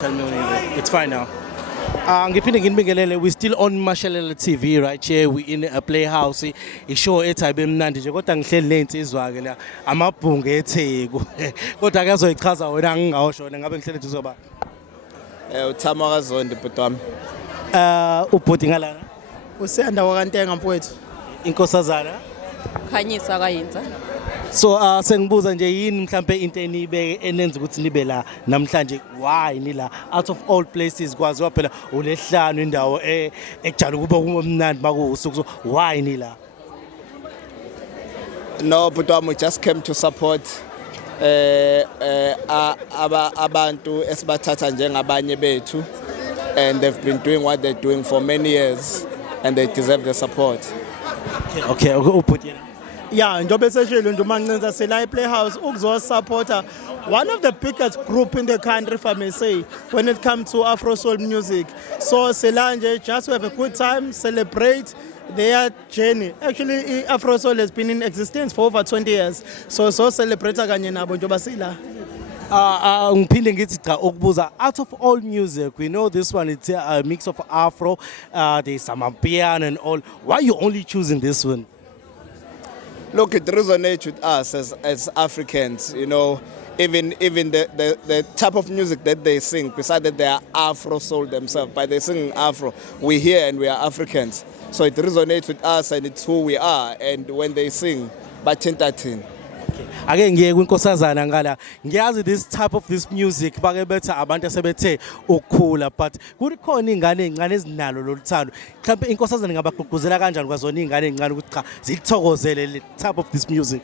Tell me when you're ready. It's fine now. Ngiphinde nginibingelele, we still on Mashalela TV right here. We in a playhouse. Ishow ethi ayibe mnandi nje kodwa ngihleli lensizwa ke la amabhungu eTheku. Kodwa ake azoyichaza wena ngingawushona ngabe ngihleli nje uzoba. Uthakaselwa bhuti wami. Ubhuti ngalana. Usenda wakantenga mfowethu. Inkosazana. Khanyisa kayinza. So sengibuza nje yini mhlambe into enibe enenza ukuthi nibe la namhlanje, why ni la out of all places kwaziwa phela ulehlanu indawo ejala kuba kumnandi makuusuku, so why ni la? No, bhuti wami, we just came to support abantu esibathatha njengabanye bethu, and they've been doing what they're doing for many years and they deserve the support. Okay, ubhuti. Yeah, njobe seshilo nje mancinza sela playhouse ukuzo supporter one of the biggest group in the country, if I may say, when it comes to Afrosoul music. So Selanje just to have a good time, celebrate their journey. Actually, Afrosoul has been in existence for over 20 years. So celebrate kanye nabo njoba sila. Ngiphinde ngithi cha ukubuza, out of all music we know this one, it's a mix of Afro, there's some piano and all. Why are you only choosing this one? Look, it resonates with us as Africans, you know, even the type of music that they sing, besides that they are Afrosoul themselves, but they sing Afro. We're here and we are Africans. So it resonates with us and it's who we are, and when they sing, bathintathin. Ake ngiye kwinkosazana ngala, ngiyazi this type of this music bake bethe abantu asebethe ukukhula, but kukhona ingane ezincane ezinalo loluthando. Mhlawumbe inkosazana ngabagqugquzela kanjani kwazona ingane ezincane ukuthi cha zilithokozele le type of this music?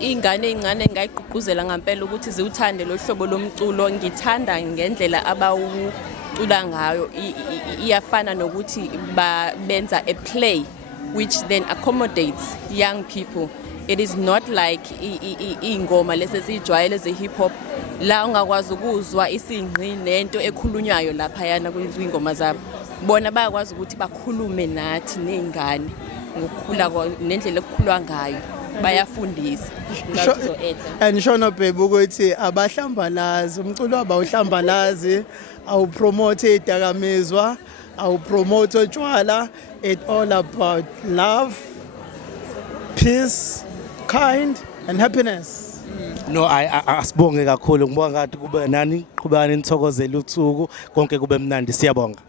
Ingane ezincane ngayigqugquzela ngempela ukuthi ziwuthande lo hlobo lomculo. Ngithanda ngendlela abawucula ngayo, iyafana nokuthi benza a play which then accommodates young people. It is not like ingoma lesi sijwayele ze hip hop la ungakwazi ukuzwa isingqi nento ekhulunywayo lapha yana kwingoma zabo. Bona bayakwazi ukuthi bakhulume nathi nezingane ngokukhula nendlela ekukhulwa ngayo, bayafundisa. And shona baby ukuthi abahlambalazi umculo abawuhlambalazi, awupromote idakamizwa, awupromote utshwala. It's all about love, peace, kind and happiness. No, asibonge kakhulu, ngibonga ngathi kube nani qhubani nithokozela usuku konke kube mnandi, siyabonga.